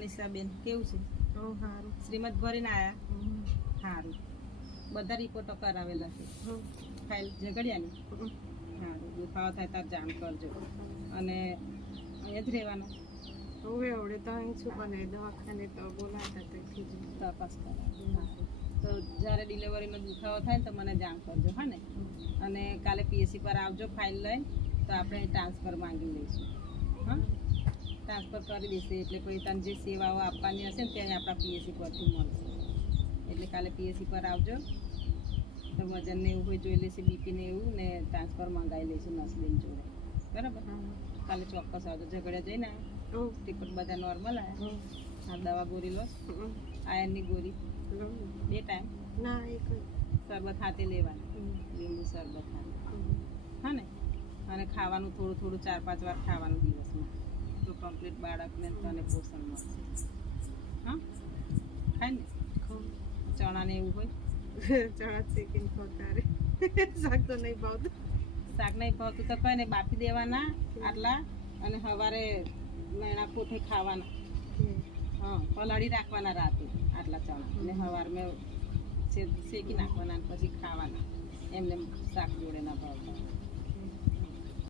મનીષાબેન કેવું છે? સારું. શ્રીમદ ભરીને આવ્યા? સારું. બધા રિપોર્ટો કરાવેલા છે? ફાઇલ ઝઘડિયાની? સારું. દુખાવો થાય તાર જાણ કરજો. અને અહીંયા જ રહેવાનું? હવે આવડે તો અહીં છું, પણ દવાખાને તો બોલાતા ત્યાંથી જ તપાસ કરાવે. તો જ્યારે ડિલિવરીનો દુખાવો થાય ને તો મને જાણ કરજો, હા ને? અને કાલે પીએસસી પર આવજો ફાઇલ લઈને, તો આપણે ટ્રાન્સફર માંગી લઈશું. હા, ટ્રાન્સફર કરી દઈશું એટલે પછી તને જે સેવાઓ આપવાની હશે ને ત્યાં આપણા પીએસસી પરથી મળશે. એટલે કાલે પીએસસી પર આવજો, તો વજનને એવું હોય જોઈ લઈશું, બીપીને એવું, ને ટ્રાન્સફર મંગાવી લઈશું નસબેન જોડે. બરાબર? કાલે ચોક્કસ આવજો. ઝઘડ્યા જઈને રિપોર્ટ બધા નોર્મલ આવ્યા? હા. દવા ગોળી લો? આયર્નની ગોળી 2 ટાઈમ? ના, એક શરબત હાથે લેવાનું, લીંબુ શરબત હાથે, હા ને? અને ખાવાનું થોડું થોડું 4-5 વાર ખાવાનું દિવસમાં, તો કમ્પ્લીટ બાળકને તને પોષણ મળશે. હા, ખાય ને? ચણા ને એવું હોય? ચણા શેકીને ખાતા રે. શાક તો નહીં ભાવતું. શાક નહીં ભાવતું તો કઈ નહીં, બાફી દેવાના આટલા, અને સવારે મેણા કોઠે ખાવાના. હા, પલાળી રાખવાના રાતે આટલા ચણા, અને સવારમાં શેકી નાખવાના, પછી ખાવાના. એમને શાક જોડે ના ભાવતા.